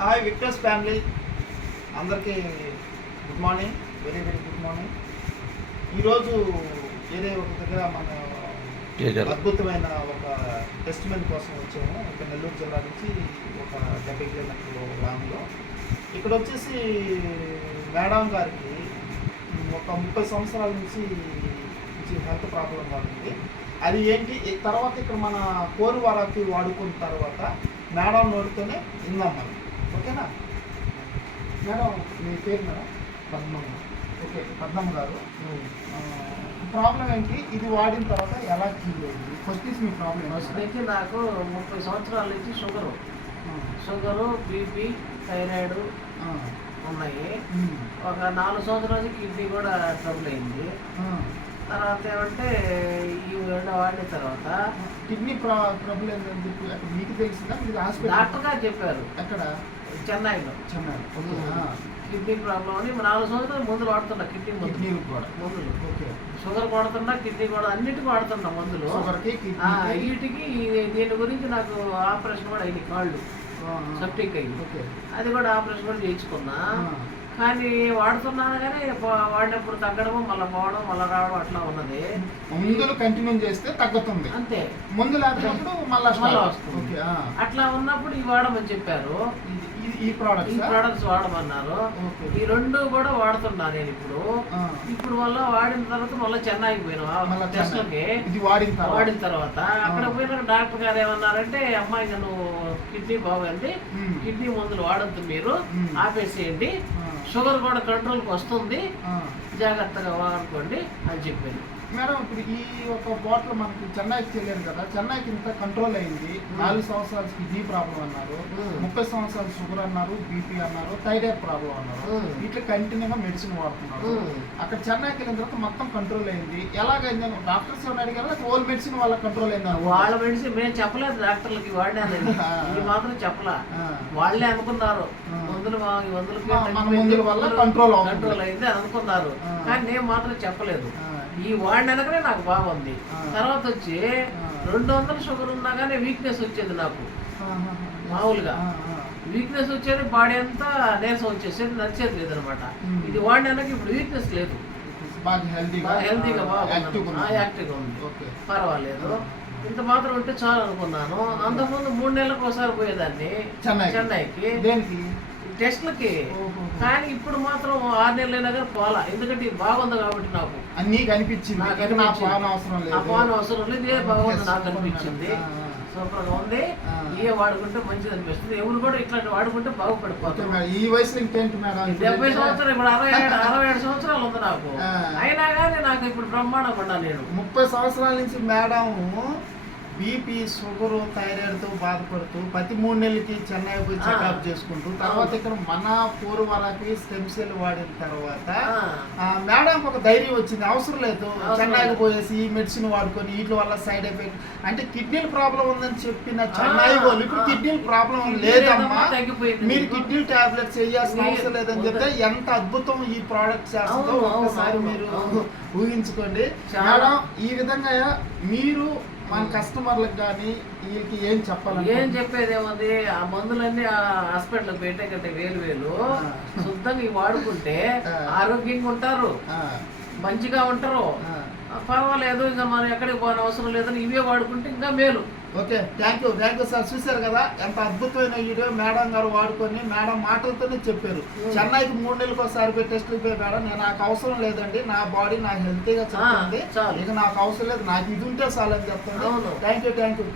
Hi victors family. అందరికీ good morning. Very very good morning. ఈరోజు వేరే ఒక దగ్గర మన అద్భుతమైన ఒక టెస్ట్మెంట్ కోసం వచ్చాము. ఒక నెల్లూరు జిల్లా నుంచి ఒక డెబ్బై కిలోమీటర్ల లాంగ్లో ఇక్కడ వచ్చేసి మేడం గారికి ఒక ముప్పై సంవత్సరాల నుంచి హెల్త్ ప్రాబ్లం ఉంది అది ఏంటి? తర్వాత ఇక్కడ మన కోరు వారాకి వాడుకున్న తర్వాత మేడం నోటితోనే విందాం మనం. ఓకేనా? మేడం మీ పేరు మేడం? పద్మమ్మ. ఓకే పద్మమ్మ గారు. ప్రాబ్లం ఏంటి? ఇది వాడిన తర్వాత ఎలా క్యూర్ అయింది? ఫస్ట్ మీ ప్రాబ్లం ఫస్ట్ నాకు ముప్పై సంవత్సరాల నుంచి షుగరు. షుగరు బీపీ థైరాయిడ్ ఉన్నాయి. ఒక నాలుగు సంవత్సరాల నుంచి కిడ్నీ కూడా ట్రబుల్ అయింది. తర్వాత ఏమంటే ఈ రెండు వాడిన తర్వాత కిడ్నీ ప్రాబ్లం ఏంటని చెప్పి అక్కడ మీకు తెలిసిందా? మీరు హాస్పిటల్ డాక్టర్ గారు చెప్పారు. ఎక్కడ? చెన్నైలో. చెన్నై. కిడ్నీ ప్రాబ్లం అని నాలుగు సంవత్సరాలు మందులు వాడుతున్నా కిడ్నీ మందులు కూడా. మందులు. ఓకే. షుగర్ వాడుతున్నా కిడ్నీ కూడా అన్నిటికీ వాడుతున్నా మందులు. వీటికి దీని గురించి నాకు ఆపరేషన్ కూడా అయింది కాళ్ళు. సెప్టిక్ అయింది. ఓకే. అది కూడా ఆపరేషన్ కూడా చేయించుకున్నా. కానీ వాడుతున్నాను కానీ వాడినప్పుడు తగ్గడము మళ్ళీ పోవడం మళ్ళీ రావడం అట్లా ఉన్నది. మందులు కంటిన్యూ చేస్తే తగ్గుతుంది. అంతే. మందు లేకపోతే మళ్ళీ మళ్ళా వస్తుంది. అట్లా ఉన్నప్పుడు ఈ వాడమని చెప్పారు. ఈ ప్రోడక్ట్ ఈ ప్రోడక్ట్స్ వాడమన్నారు. ఈ రెండు కూడా వాడుతున్నా నేను ఇప్పుడు. ఇప్పుడు మళ్ళీ వాడిన తర్వాత మళ్ళీ చెన్నైకి పోయినా టెస్ట్లకి. ఇది వాడిన తర్వాత. వాడిన తర్వాత. అక్కడ పోయిన డాక్టర్ గారు ఏమన్నారంటే అమ్మాయి నువ్వు కిడ్నీ బాగుంది. కిడ్నీ మందులు వాడొద్దు మీరు. ఆపేసేయండి. షుగర్ కూడా కంట్రోల్కి వస్తుంది. జాగ్రత్తగా వాడుకోండి అని చెప్పింది మేడం ఇప్పుడు ఈ ఒక బాటిల్ మనకి చెన్నైకి వెళ్ళారు కదా చెన్నైకి ఇంత కంట్రోల్ అయింది నాలుగు సంవత్సరాలు కిడ్నీ ప్రాబ్లం అన్నారు. ముప్పై సంవత్సరాలు షుగర్ అన్నారు బీపీ అన్నారు థైరాయిడ్ ప్రాబ్లం అన్నారు. ఇట్లా కంటిన్యూగా మెడిసిన్ వాడుతున్నారు. అక్కడ చెన్నైకి వెళ్ళిన తర్వాత మొత్తం కంట్రోల్ అయింది ఎలాగైంది డాక్టర్స్ ఏమైనా అడిగారా ఓల్ మెడిసిన్ వాళ్ళకి కంట్రోల్ అయింది వాళ్ళ మెడిసిన్ మేము చెప్పలేదు డాక్టర్లకి. ఇది మాత్రం చెప్పలా. వాళ్ళే అనుకున్నారు. మందులు మందుల వల్ల అవుతుంది. కంట్రోల్ అయింది అని అనుకున్నారు. కానీ నేను మాత్రం చెప్పలేదు. ఈ వాడినకనే నాకు బాగుంది. తర్వాత వచ్చి. రెండు వందల షుగర్ ఉన్నా కానీ వీక్నెస్ వచ్చేది నాకు. మామూలుగా. వీక్నెస్ వచ్చేది బాడీ అంతా నీరసం వచ్చేసేది నచ్చేది లేదనమాట. ఇది వాడినాక ఇప్పుడు వీక్నెస్ లేదు హెల్తీగా బాగా యాక్టివ్గా ఉంది. పర్వాలేదు ఇంత మాత్రం ఉంటే చాలు అనుకున్నాను అంతకుముందు మూడు నెలలకు ఒకసారి పోయేదాన్ని చెన్నైకి. టెస్ట్లకి. కానీ ఇప్పుడు మాత్రం ఆరు నెలలైనా కానీ పోలా. ఎందుకంటే ఇది బాగుంది కాబట్టి నాకు. అన్నీ కనిపించింది నా. పాన్ అవసరం లేదు. పాన్ అవసరం లేదు. ఇదే బాగుంది నాకు అనిపించింది. మేడం. ఆ, సూపర్గా ఉంది. ఇవే వాడుకుంటే మంచిది అనిపిస్తుంది. ఎవరు కూడా ఇట్లాంటి వాడుకుంటే మేడం. ఈ ఇప్పుడు డెబ్బై సంవత్సరాలు ఇప్పుడు అరవై ఏడు అరవై ఏడు సంవత్సరాలు ఉంది నాకు. అయినా కానీ నాకు ఇప్పుడు బ్రహ్మాండంగా ఉన్నా నేను ముప్పై సంవత్సరాల నుంచి మేడం బీపీ షుగర్ థైరాయిడ్తో బాధపడుతూ ప్రతి మూడు నెలలకి చెన్నై పోయి. చెకప్ చేసుకుంటూ తర్వాత. ఇక్కడ మన పూర్వలకి స్టెమ్ సెల్ వాడిన తర్వాత మేడం ఒక ధైర్యం వచ్చింది అవసరం లేదు చెన్నైకి. పోయేసి ఈ మెడిసిన్ వాడుకొని వీటి వల్ల సైడ్ ఎఫెక్ట్ అంటే కిడ్నీల ప్రాబ్లం ఉందని చెప్పిన చెన్నై వాళ్ళు ఇప్పుడు. కిడ్నీల ప్రాబ్లం లేదమ్మా మీరు. కిడ్నీ టాబ్లెట్స్ వేయాల్సిన అవసరం లేదని. చెప్తే ఎంత అద్భుతం ఈ ప్రోడక్ట్ చేస్తుందో అవును, మీరు. ఊహించుకోండి. మేడం ఈ విధంగా మీరు మన కస్టమర్లకు కానీ వీళ్ళకి ఏం చెప్పాలి ఏం చెప్పేది ఏముంది? ఆ మందులన్నీ ఆ హాస్పిటల్ పెట్టే కంటే వేలు వేలు. శుద్ధంగా వాడుకుంటే. ఆరోగ్యంగా ఉంటారు. మంచిగా ఉంటారు. పర్వాలేదు ఇంకా మనం ఎక్కడికి పోని అవసరం లేదని ఇవే వాడుకుంటే ఇంకా మేలు okay thank you thank you sir చూశారు కదా ఎంత అద్భుతమైన వీడియో మేడం గారు వాడుకొని మేడం మాటలతోనే చెప్పారు ఉం. చెన్నైకి మూడు నెలలకు ఒకసారి పోయి టెస్టులు పోయి మేడం నేను నాకు అవసరం లేదండి నా బాడీ నాకు హెల్తీగా చెప్తుంది చాలు. ఇక నాకు అవసరం లేదు నాకు ఇది ఉంటే చాలని చెప్తుంది అవును. Thank you thank you.